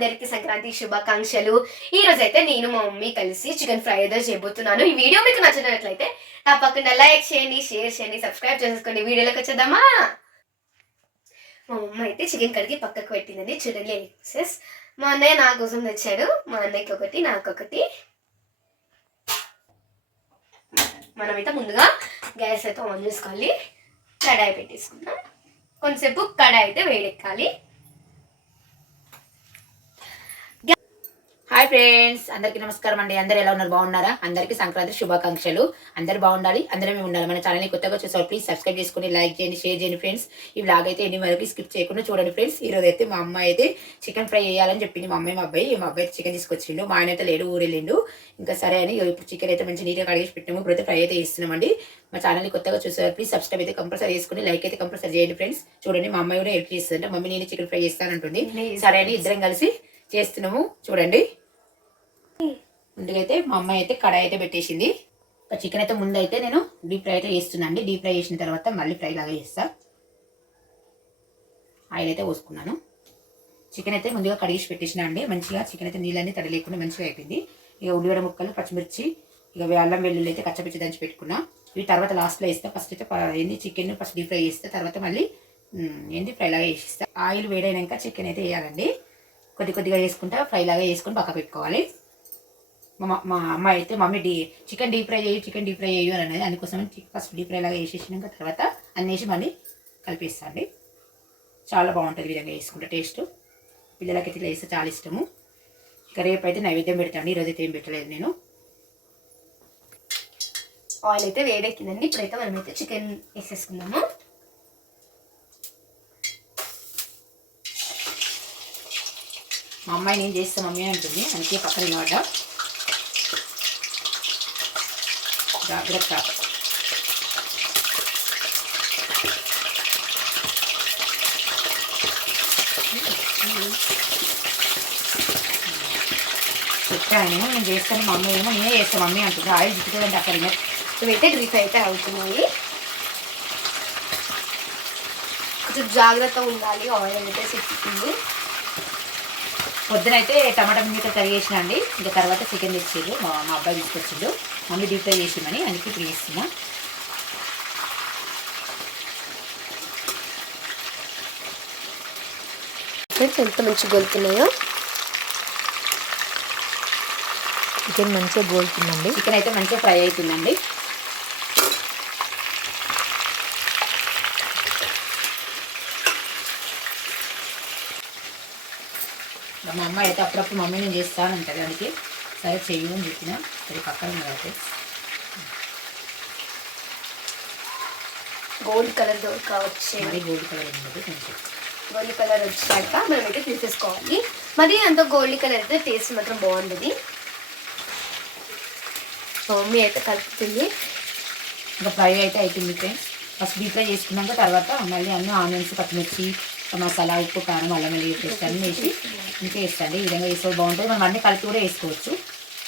అందరికి సంక్రాంతి శుభాకాంక్షలు. ఈ రోజు అయితే నేను మా మమ్మీ కలిసి చికెన్ ఫ్రై ఏదో చేయబోతున్నాను. ఈ వీడియో మీకు నచ్చినట్లయితే తప్పకుండా లైక్ చేయండి షేర్ చేయండి సబ్స్క్రైబ్ చేసుకోండి. వీడియోలోకి వచ్చేద్దామా? మా మమ్మ అయితే చికెన్ కడిగి పక్కకు పెట్టిందండి. చూడండి ఎక్సెస్. మా అన్నయ్య నా కోసం తెచ్చాడు. మా అన్నయ్యకి ఒకటి నాకు ఒకటి. మనమైతే ముందుగా గ్యాస్ అయితే ఆన్ చేసుకోవాలి. కడాయి పెట్టేసుకుందాం. కొంతసేపు కడాయి అయితే వేడెక్కాలి. హాయ్ ఫ్రెండ్స్ అందరికీ నమస్కారం అండి. అందరు ఎలా ఉన్నారు? బాగున్నారా? అందరికీ సంక్రాంతి శుభాకాంక్షలు. అందరు బాగుండాలి అందరం మేము ఉండాలి. మన ఛానల్ని కొత్తగా చూసారు ప్లీజ్ సబ్స్క్రైబ్ చేసుకుని లైక్ చేయండి షేర్ చేయండి ఫ్రెండ్స్ ఈ బ్లాగ్ అయితే ఎన్ని వరకు స్కిప్ చేయకుండా చూడండి ఫ్రెండ్స్ ఈ రోజు అయితే మా అమ్మాయి అయితే చికెన్ ఫ్రై చేయాలని చెప్పింది. మా అమ్మాయి మా అబ్బాయి. మా అబ్బాయి చికెన్ తీసుకొచ్చిండు. మా ఆయన అయితే లేడు ఊరు వెళ్ళిండు ఇంకా సరే అని ఇప్పుడు చికెన్ అయితే మంచి నీట్గా కడిగేసి పెట్టాము ఇప్పుడు అయితే ఫ్రై అయితే ఇస్తున్నామండి మా ఛానల్ని కొత్తగా చూసారు ప్లీజ్ సబ్స్క్రైబ్ అయితే కంపల్సరీ చేసుకుని లైక్ అయితే కంపల్సరీ చేయండి ఫ్రెండ్స్ చూడండి మా అమ్మాయి కూడా హెల్ప్ చేస్తుంది. మమ్మీ నేను చికెన్ ఫ్రై చేస్తానంటుంది. సరే అని ఇద్దరం కలిసి చేస్తున్నాము. చూడండి. ముందుగా అయితే మా అమ్మాయి అయితే కడాయి అయితే పెట్టేసింది. ఒక చికెన్ అయితే ముందు అయితే నేను డీప్ ఫ్రై అయితే చేస్తున్నాను డీప్ ఫ్రై చేసిన తర్వాత మళ్ళీ ఫ్రై లాగా చేస్తా. ఆయిల్ అయితే పోసుకున్నాను. చికెన్ అయితే ముందుగా కడిగేసి పెట్టేసిన అండి. మంచిగా చికెన్ అయితే నీళ్ళన్నీ తడి లేకుండా మంచిగా అయిపోయింది. ఇక ఉల్లిగడ ముక్కలు పచ్చిమిర్చి ఇక అల్లం వెల్లుల్లి అయితే కచ్చపిచ్చి దంచి పెట్టుకున్నా. ఇవి తర్వాత లాస్ట్లో వేస్తా. ఫస్ట్ అయితే ఏంది చికెన్ ఫస్ట్ డీప్ ఫ్రై చేస్తా. తర్వాత మళ్ళీ ఏంది ఫ్రై లాగా వేసిస్తా ఆయిల్ వేడైనాక చికెన్ అయితే వేయాలండి. కొద్ది కొద్దిగా వేసుకుంటా ఫ్రై లాగా వేసుకొని పక్క పెట్టుకోవాలి మా మా అమ్మ అయితే మమ్మీ డీ చికెన్ డీప్ ఫ్రై చేయి చికెన్ డీప్ ఫ్రై చేయు అని అనేది అందుకోసం ఫస్ట్ డీప్ ఫ్రై లాగా వేసేసినాక తర్వాత అన్నేసి మళ్ళీ కలిపేస్తాండి చాలా బాగుంటుంది విధంగా వేసుకుంటే టేస్ట్. పిల్లలకి ఇట్లా వేస్తే చాలా ఇష్టము. ఇక రేపు అయితే నైవేద్యం పెడతాండి ఈరోజు అయితే ఏం పెట్టలేదు నేను. ఆయిల్ అయితే వేడెక్కిందండి. ఇప్పుడైతే మనమైతే చికెన్ వేసేసుకుందాము. మా అమ్మాయి నేను చేస్తా మమ్మీ అంటుంది. అందుకే పక్కన నిలబడ్డా జాగ్రత్త. చెప్పాను నేను చేస్తాను మమ్మీ ఏమో నేనే చేస్తాను మమ్మీ అంటుంది ఆయిల్ చుట్టుకోదండి అక్కడ ఇంకా ఇవైతే గ్రీఫ్ అయితే అవుతున్నాయి. కొంచెం జాగ్రత్తగా ఉండాలి ఆయిల్ అయితే సిక్కుతుంది పొద్దునైతే టమాటా మీద కర్రీ చేసిన అండి. ఇంకా తర్వాత చికెన్ తెచ్చిండు మా అబ్బాయి తీసుకొచ్చిండు. మమ్మీ డీప్ ఫ్రై చేసిందని అందుకే ఇప్పుడు చేస్తున్నా. ఫ్రెండ్స్ ఎంత మంచిగా గొలుతున్నాయో. చికెన్ మంచిగా గోలుతుందండి. చికెన్ అయితే మంచిగా ఫ్రై అవుతుందండి. మా అమ్మ అయితే అప్పుడప్పుడు మమ్మీ నేను చేస్తాను అంటది అందుకే. సరే చెయ్యి అని చెప్పిన సరే పక్కన అయితే గోల్డ్ కలర్ దొరక వచ్చే మరీ గోల్డ్ కలర్ ఉండదు కొంచెం. గోల్డ్ కలర్ వచ్చాక మనమైతే తీసేసుకోవాలి. మరి అంత గోల్డ్ కలర్ అయితే టేస్ట్ మాత్రం బాగుంటుంది మా మమ్మీ అయితే కలుపుతుంది. ఇంకా ఫ్రై అయితే అవుతుంది ఫ్రెండ్స్. ఫస్ట్ డీప్ ఫ్రై చేసుకున్నాక తర్వాత మళ్ళీ అన్ని ఆనియన్స్ పచ్చిమిర్చి మసాలా ఉప్పు కారం అల్లం వెల్లుల్లి పేస్ట్ అన్నీ వేసి ఇంకా వేస్తాండి ఈ విధంగా వేసుకోవాలి బాగుంటుంది. మనం అన్ని కలిపి కూడా వేసుకోవచ్చు.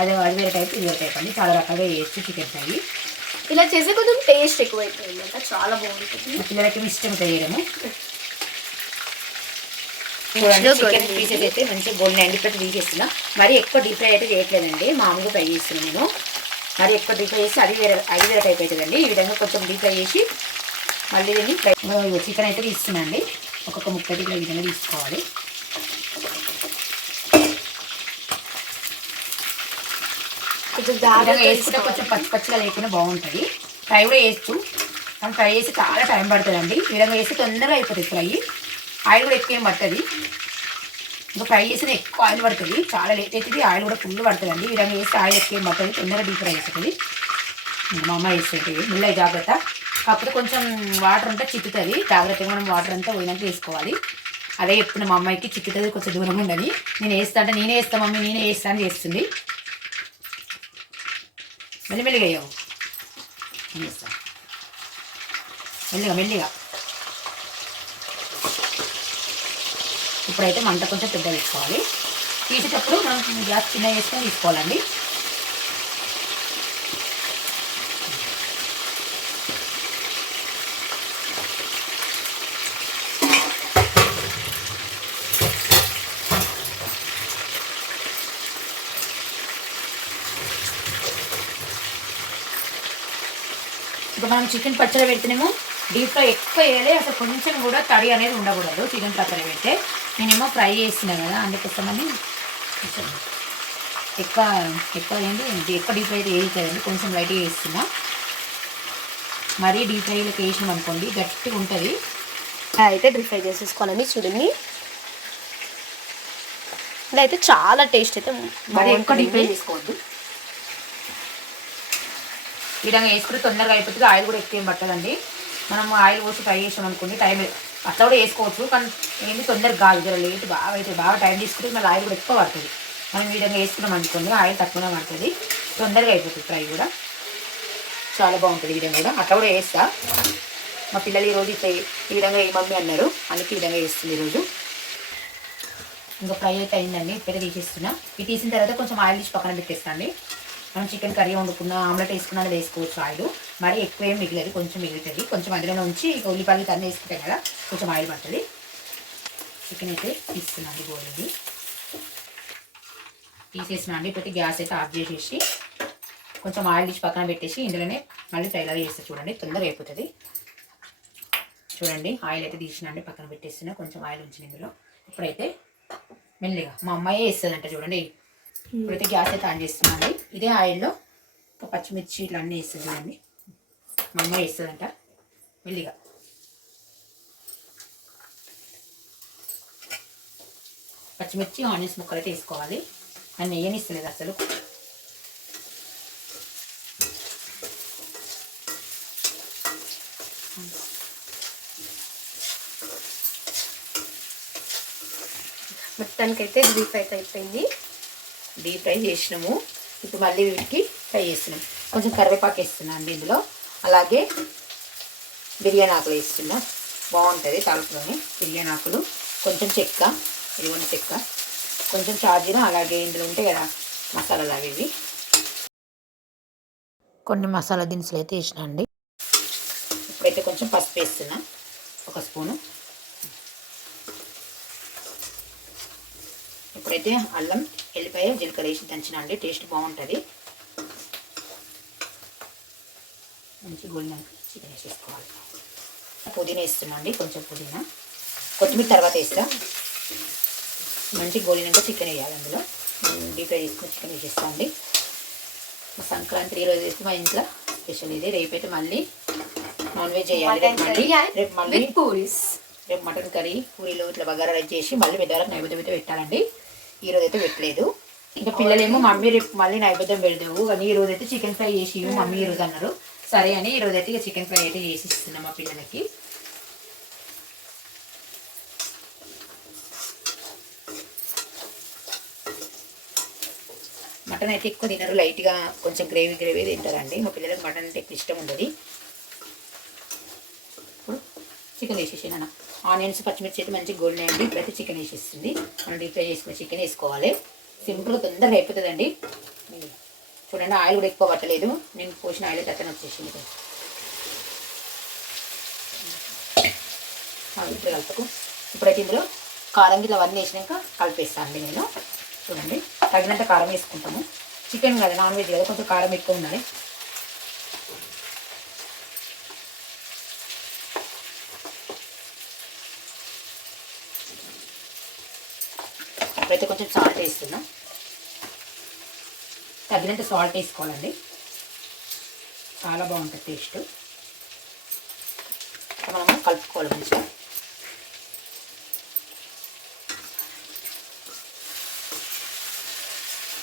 అది అది వేరే టైప్ ఇది వేరే టైప్ అండి. చాలా రకాలుగా వేయచ్చు చికెన్ ఫ్రై. ఇలా చేస్తే కొంచెం టేస్ట్ ఎక్కువ అవుతుంది అనమాట చాలా బాగుంటుంది. పిల్లలకి ఇష్టం చేయడము. చికెన్ పీసెస్ అయితే మంచిగా గోల్డెన్ ఎండి పెట్టి తీసేస్తున్నా. మరి ఎక్కువ డీప్ ఫ్రై అయితే చేయట్లేదండి. మామూలుగా ఫ్రై చేస్తున్నాను నేను. మరి ఎక్కువ డీప్ ఫ్రై చేసి అది వేరే అది వేరే టైప్ అవుతుందండి ఈ విధంగా కొంచెం డీప్ ఫ్రై చేసి మళ్ళీ దీన్ని ఫ్రై చికెన్ అయితే తీస్తున్నాండి ఒక్కొక్క ముక్క ఈ విధంగా తీసుకోవాలి. కొంచెం జాగ్రత్తగా వేసుకుంటే కొంచెం పచ్చి పచ్చిగా లేకుండా బాగుంటుంది. ఫ్రై కూడా వేయచ్చు. కానీ ఫ్రై చేసి చాలా టైం పడుతుందండి. ఈ విధంగా వేస్తే తొందరగా అయిపోతుంది ఫ్రై. ఆయిల్ కూడా ఎక్కువ ఏం పడుతుంది ఇంకా ఫ్రై చేసిన ఎక్కువ ఆయిల్ పడుతుంది. చాలా లేట్ అవుతుంది. ఆయిల్ కూడా ఫుల్ పడుతుందండి. ఈ విధంగా వేస్తే ఆయిల్ ఎక్కువ ఏం పడుతుంది తొందరగా డీప్ ఫ్రై అవుతుంది మా అమ్మ వేస్తుంది ముళ్ళ జాగ్రత్త. కాకపోతే కొంచెం వాటర్ ఉంటే చిక్కుతుంది. జాగ్రత్తగా మనం వాటర్ అంతా పోయినాక వేసుకోవాలి. అదే చెప్తున్నా మా అమ్మాయికి చిక్కుతుంది. కొంచెం దూరం ఉండని నేను వేస్తా అంటే నేనే వేస్తా మమ్మీ నేనే వేస్తా అని చేస్తుంది. మెల్లిమెల్లిగా అయ్యావు నేను వేస్తా మెల్లిగా మెల్లిగా. ఇప్పుడైతే మంట కొంచెం పెద్ద తీసుకోవాలి తీసేటప్పుడు మనం గ్యాస్ చిన్న వేసుకొని తీసుకోవాలండి. ఇప్పుడు మనం చికెన్ పచ్చడి పెడితేనేమో డీప్ ఫ్రై ఎక్కువ వేయాలి అసలు కొంచెం కూడా తడి అనేది ఉండకూడదు చికెన్ పచ్చడి పెడితే. నేనేమో ఫ్రై చేస్తున్నాను కదా అందుకోసమని ఎక్కువ ఎక్కువ ఏంటి ఎక్కువ డీప్ ఫ్రై అయితే వేయట్లేదండి కొంచెం లైట్గా వేస్తున్నా. మరీ డీప్ ఫ్రైలోకి వేసినాం అనుకోండి గట్టిగా ఉంటుంది. అయితే డ్రీ ఫ్రై చేసేసుకోవాలండి చూడండి. ఇదైతే చాలా టేస్ట్ అయితే మరి ఎక్కువ డీప్ ఫ్రై చేసుకోవద్దు. విధంగా వేసుకుంటే తొందరగా అయిపోతుంది. ఆయిల్ కూడా ఎక్కువ ఏం పట్టదండి. మనం ఆయిల్ పోసి ఫ్రై చేసాం అనుకోండి టైం అట్లా కూడా వేసుకోవచ్చు. కానీ ఏంటి తొందరగా కాదు జర లేట్ బాగా అయితే బాగా టైం తీసుకుంటే మళ్ళీ ఆయిల్ కూడా ఎక్కువ పడుతుంది. మనం ఈ విధంగా వేసుకున్నాం అనుకోండి ఆయిల్ తక్కువనే పడుతుంది. తొందరగా అయిపోతుంది ఫ్రై కూడా. చాలా బాగుంటుంది ఈ విధంగా కూడా. అట్లా కూడా వేస్తా. మా పిల్లలు ఈరోజు ఇట్లా ఈ విధంగా ఏ మమ్మీ అన్నారు. అందుకే ఈ విధంగా వేస్తుంది ఈరోజు ఇంకా ఫ్రై అయితే అయిందండి. ఇప్పుడే తీసేస్తున్నా. ఇది తీసిన తర్వాత కొంచెం ఆయిల్ తీసి పక్కన పెట్టేస్తాను అండి మనం చికెన్ కర్రీ వండుకున్న ఆమ్లెట్ వేసుకున్న అది వేసుకోవచ్చు ఆయిల్. మరి ఎక్కువ ఏం మిగిలేదు కొంచెం మిగులుతుంది. కొంచెం అందులోనే ఉంచి ఇక ఉల్లిపాయలు తన్ని వేసుకుంటాం కదా కొంచెం ఆయిల్ పడుతుంది. చికెన్ అయితే తీసుకున్నాను పోయింది తీసేసిన అండి పెట్టి గ్యాస్ అయితే ఆఫ్ చేసేసి కొంచెం ఆయిల్ తీసి పక్కన పెట్టేసి ఇందులోనే మళ్ళీ ఫ్రైలా చేస్తే. చూడండి తొందరగా అయిపోతుంది. చూడండి ఆయిల్ అయితే తీసినండి పక్కన పెట్టేస్తున్నా. కొంచెం ఆయిల్ ఉంచిన ఇందులో. ఇప్పుడైతే మెల్లిగా మా అమ్మాయి వేస్తుందంట చూడండి ఇప్పుడైతే గ్యాస్ అయితే ఆన్ చేస్తున్నాండి ఇదే ఆయిల్లో ఒక పచ్చిమిర్చి ఇట్లా అన్నీ వేస్తుంది చూడండి. మా అమ్మ వేస్తుందంట మెల్లిగా. పచ్చిమిర్చి ఆనియన్స్ ముక్కలు అయితే వేసుకోవాలి. అని నెయ్యనిస్తలేదు అసలు. మొత్తానికి అయితే అయిపోయింది. డీప్ ఫ్రై చేసినాము. ఇప్పుడు మళ్ళీ వీటికి ఫ్రై చేస్తున్నాం. కొంచెం కరివేపాకు వేస్తున్నాం అండి ఇందులో. అలాగే బిర్యానీ ఆకులు వేస్తున్నాం. బాగుంటుంది తలుపులోని బిర్యానీ ఆకులు. కొంచెం చెక్క ఇదిగోండి చెక్క. కొంచెం చార్జీన అలాగే ఇందులో ఉంటాయి కదా మసాలాలు అవి ఇవి. కొన్ని మసాలా దినుసులు అయితే వేసిన అండి. ఇప్పుడైతే కొంచెం పసుపు వేస్తున్నా. ఒక స్పూను. ఇప్పుడైతే అల్లం ఎల్లిపాయ జీలకర్ర వేసి దంచిన అండి టేస్ట్ బాగుంటుంది. మంచి గోల్డెన్ చికెన్ వేసేసుకోవాలి. పుదీనా వేస్తున్నా అండి కొంచెం పుదీనా. కొత్తిమీర తర్వాత వేస్తా. మంచి గోలినాక చికెన్ వేయాలి అందులో. డీప్ ఫ్రై చేసుకుని చికెన్ వేసేస్తా అండి సంక్రాంతి ఈరోజు వేస్తే మా ఇంట్లో స్పెషల్ ఇది. రేపైతే మళ్ళీ నాన్ వెజ్ చేయాలి. రేపు మళ్ళీ రేపు మళ్ళీ పూరీస్. రేపు మటన్ కర్రీ పూరీలు ఇట్లా బగారా చేసి మళ్ళీ పెద్దవాళ్ళకి నైవేద్యం అయితే పెట్టాలండి. ఈ రోజు అయితే పెట్టలేదు. ఇంకా పిల్లలేమో మమ్మీ రేపు మళ్ళీ నైవేద్యం పెడదావు కానీ ఈ రోజైతే అయితే చికెన్ ఫ్రై చేసి మమ్మీ ఈ రోజు అన్నారు. సరే అని ఈ రోజు అయితే ఇక చికెన్ ఫ్రై అయితే చేసి ఇస్తున్నాం మా పిల్లలకి. మటన్ అయితే ఎక్కువ తినరు లైట్గా కొంచెం గ్రేవీ గ్రేవీ తింటారండి. మా పిల్లలకి మటన్ అంటే ఎక్కువ ఇష్టం ఉండదు. ఇప్పుడు చికెన్ వేసేసాను అన్న ఆనియన్స్ పచ్చిమిర్చి అయితే మంచిగా గోల్డ్ అయ్యండి ఇప్పుడైతే చికెన్ వేసేస్తుంది. మనం డీప్ ఫ్రై చేసుకుని చికెన్ వేసుకోవాలి. సింపుల్గా తొందరగా అయిపోతుందండి. చూడండి ఆయిల్ కూడా ఎక్కువ పట్టలేదు. నేను పోసిన ఆయిల్ అయితే అతను వచ్చేసింది. ఇప్పుడు కలుపుకు. ఇప్పుడైతే ఇందులో కారం గిట్ల అవన్నీ వేసినాక కలిపేస్తాను అండి నేను. చూడండి తగినంత కారం వేసుకుంటాము. చికెన్ కదా నాన్ వెజ్ కదా కొంచెం కారం ఎక్కువ ఉండాలి. ఇప్పుడైతే కొంచెం సాల్ట్ వేస్తున్నాం. తగినంత సాల్ట్ వేసుకోవాలండి. చాలా బాగుంటుంది టేస్ట్. మనము కలుపుకోవాలి మంచిగా.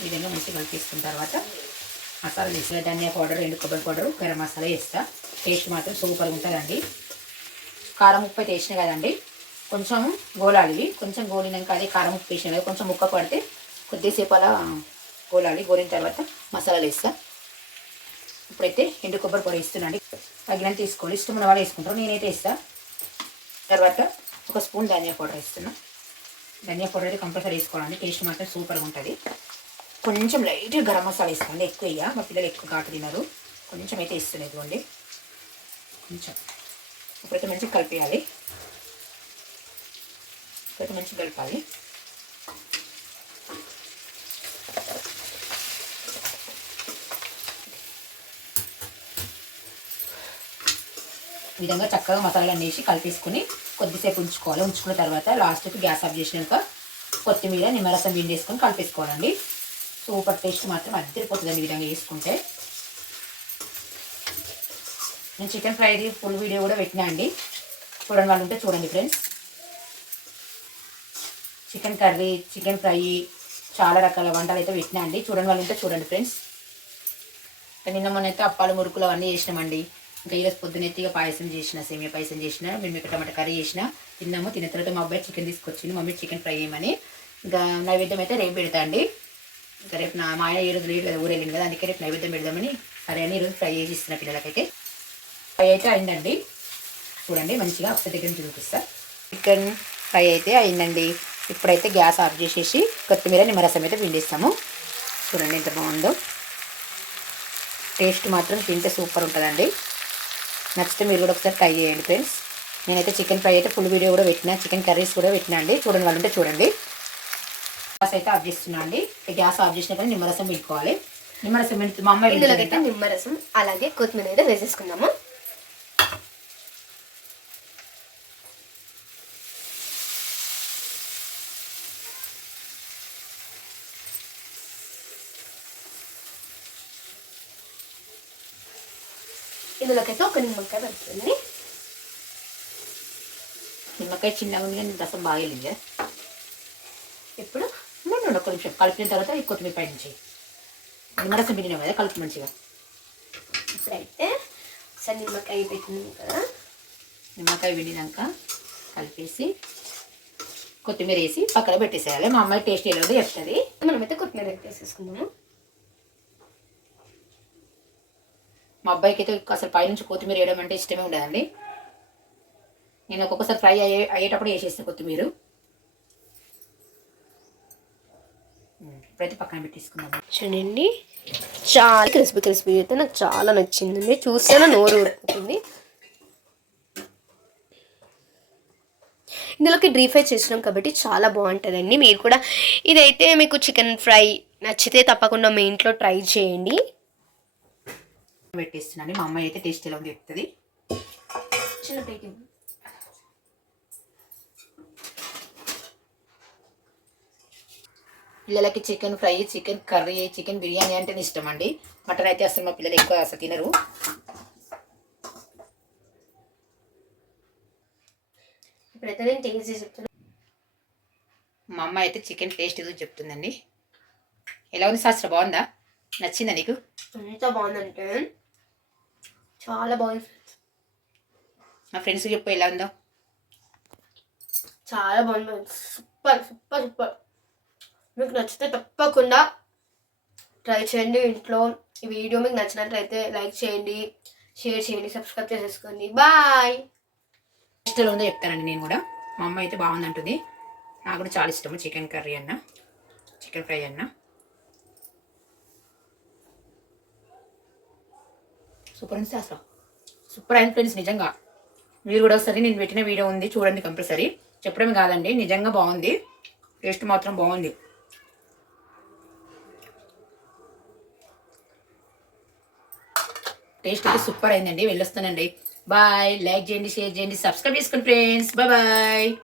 ఈ విధంగా మంచిగా కలిపేసుకున్న తర్వాత మసాలా వేసిన ధనియా పౌడర్ ఎండు కొబ్బరి పౌడర్ గరం మసాలా వేస్తా. టేస్ట్ మాత్రం సూపర్గా ఉంటుందండి. కారం ఉప్పు అయితే వేసిన కదండి. కొంచెం గోలాలి. ఇవి. కొంచెం గోలినాక అదే కారం ఉప్పు వేసిన కదా కొంచెం ముక్క పడితే కొద్దిసేపు అలా గోలాలి. గోలిన తర్వాత మసాలాలు వేస్తా. ఇప్పుడైతే ఎండు కొబ్బరి పొడి ఇస్తున్నాండి తగినంత తీసుకోవాలి. ఇష్టం ఉన్న వాళ్ళు వేసుకుంటారు. నేనైతే వేస్తా. తర్వాత ఒక స్పూన్ ధనియా పౌడర్ వేస్తున్నా. ధనియా పౌడర్ అయితే కంపల్సరీ వేసుకోవాలండి. టేస్ట్ మాత్రం సూపర్గా ఉంటుంది. కొంచెం లైట్గా గరం మసాలా వేసుకోండి ఎక్కువ ఇయ్య మా పిల్లలు ఎక్కువ ఘాటు తినరు. కొంచెం అయితే ఇస్తుంది ఇదిగోండి. కొంచెం. ఇప్పుడైతే మంచిగా కలిపేయాలి. ఇప్పుడైతే మంచి కలపాలి. ఈ విధంగా చక్కగా మసాలా అనేసి కలిపేసుకుని కొద్దిసేపు ఉంచుకోవాలి. ఉంచుకున్న తర్వాత లాస్ట్కి గ్యాస్ ఆఫ్ చేసినాక కొత్తిమీర నిమ్మరసం వేసుకొని కలిపేసుకోవాలండి. సూపర్ టేస్ట్ మాత్రం అద్దరిపోతుందండి ఈ విధంగా వేసుకుంటే. నేను చికెన్ ఫ్రైది ఫుల్ వీడియో కూడా పెట్టినా అండి. చూడండి వాళ్ళు ఉంటే చూడండి friends. Chicken curry chicken fry చాలా రకాల వంటలు అయితే పెట్టినా అండి చూడండి వాళ్ళు ఉంటే చూడండి ఫ్రెండ్స్. నిన్న మొన్న అయితే అప్పాలు మురుకులు అవన్నీ చేసినామండి. ఇంకా ఈరోజు పొద్దునైతే ఇక పాయసం చేసిన సేమియా పాయసం చేసిన మేము ఇక్కడ టమాటా కర్రీ చేసిన తిన్నాము. తిన్న తర్వాత మా అబ్బాయి చికెన్ తీసుకొచ్చింది మమ్మీ చికెన్ ఫ్రై చేయమని. ఇంకా నైవేద్యం అయితే రేపు పెడతా అండి. ఇంకా రేపు నా మా ఆయన ఈ రోజు లేట్ కదా ఊరెళ్ళింది కదా అందుకే రేపు నైవేద్యం పెడదామని సరే అని ఈరోజు ఫ్రై చేసి ఇస్తున్న పిల్లలకైతే. ఫ్రై అయితే అయిందండి. చూడండి మంచిగా ఒకసారి దగ్గర నుంచి చూపిస్తా. చికెన్ ఫ్రై అయితే అయిందండి. ఇప్పుడైతే గ్యాస్ ఆఫ్ చేసేసి కొత్తిమీర నిమ్మరసం అయితే పిండిస్తాము. చూడండి ఎంత బాగుందో. టేస్ట్ మాత్రం తింటే సూపర్ ఉంటుందండి. నచ్చితే మీరు కూడా ఒకసారి ట్రై చేయండి ఫ్రెండ్స్. నేనైతే చికెన్ ఫ్రై అయితే ఫుల్ వీడియో కూడా పెట్టినా చికెన్ కర్రీస్ కూడా పెట్టినా అండి. చూడండి వాళ్ళు ఉంటే చూడండి. గ్యాస్ అయితే ఆఫ్ చేస్తున్నా అండి. గ్యాస్ ఆఫ్ చేసిన కానీ నిమ్మరసం పిండుకోవాలి. నిమ్మరసం మా అమ్మాయి. నిమ్మరసం అలాగే కొత్తిమీర అయితే వేసేసుకుందాము. ఇందులోకి అయితే ఒక నిమ్మకాయ పడుతుంది నిమ్మకాయ చిన్నగా ఉంది కానీ రసం బాగా వెళ్ళింది ఇప్పుడు ఉండండి ఒక్క నిమిషం. కలిపిన తర్వాత ఈ కొత్తిమీర పై నుంచి. నిమ్మరసం పిండినాం కదా కలుపు మంచిగా. ఇప్పుడైతే ఒకసారి నిమ్మకాయ పెట్టినాం కదా. నిమ్మకాయ పిండినాక కలిపేసి కొత్తిమీర వేసి పక్కన పెట్టేసేయాలి. మా అమ్మాయి టేస్ట్ ఎలా ఉందో చెప్తుంది. మనమైతే కొత్తిమీర అయితే వేసేసుకుందాము మా అబ్బాయికి అయితే అసలు పైనుంచి కొత్తిమీర వేయడం అంటే ఇష్టమే ఉండదండి. నేను ఒక్కొక్కసారి ఫ్రై అయ్యే అయ్యేటప్పుడు వేసేస్తాను కొత్తిమీర. ఇప్పుడైతే పక్కన పెట్టేసుకుందాం చూడండి. చాలా క్రిస్పీ క్రిస్పీ. అయితే నాకు చాలా నచ్చిందండి. చూస్తేనే నోరు ఊరుకుతుంది ఇందులోకి డ్రీ ఫ్రై చేసినాం కాబట్టి చాలా బాగుంటుందండి. మీరు కూడా ఇదైతే మీకు చికెన్ ఫ్రై నచ్చితే తప్పకుండా మీ ఇంట్లో ట్రై చేయండి. పెట్టేస్తున్నాను. మా అమ్మాయి అయితే టేస్ట్ ఎలా ఉందో చెప్తుంది. చిన్న పిల్లలకి chicken fry chicken curry chicken biryani అంటేనే ఇష్టం అండి. మటన్ అయితే అసలు మా పిల్లలు ఎక్కువ అసలు తినరు. ఇప్పుడైతే నేను టేస్ట్ చేసి మా అమ్మాయి అయితే చికెన్ టేస్ట్ ఏదో చెప్తుందండి. ఎలా ఉంది శాస్త్ర బాగుందా? నచ్చిందా నీకు? ఎంత బాగుందంటే చాలా బాగుంది మా ఫ్రెండ్స్ చెప్పు ఎలా ఉందో. చాలా బాగుంది సూపర్ సూపర్ సూపర్. మీకు నచ్చితే తప్పకుండా ట్రై చేయండి ఇంట్లో. ఈ వీడియో మీకు నచ్చినట్లయితే లైక్ చేయండి షేర్ చేయండి సబ్స్క్రైబ్ చేసేసుకోండి. బాయ్. ఎలా ఉందో చెప్తానండి నేను కూడా. మా అమ్మాయి అయితే బాగుందంటుంది. నాకు కూడా చాలా ఇష్టము. చికెన్ కర్రీ అన్న చికెన్ ఫ్రై అన్న. సూపర్ ఉంది శాస్త్ర సూపర్ అయింది ఫ్రెండ్స్ నిజంగా. మీరు కూడా ఒకసారి నేను పెట్టిన వీడియో ఉంది చూడండి కంపల్సరీ. చెప్పడం కాదండి నిజంగా బాగుంది. టేస్ట్ మాత్రం బాగుంది. టేస్ట్ అయితే సూపర్ అయిందండి వెళ్ళొస్తానండి. బాయ్ లైక్ చేయండి షేర్ చేయండి సబ్స్క్రైబ్ చేసుకోండి ఫ్రెండ్స్. Bye bye.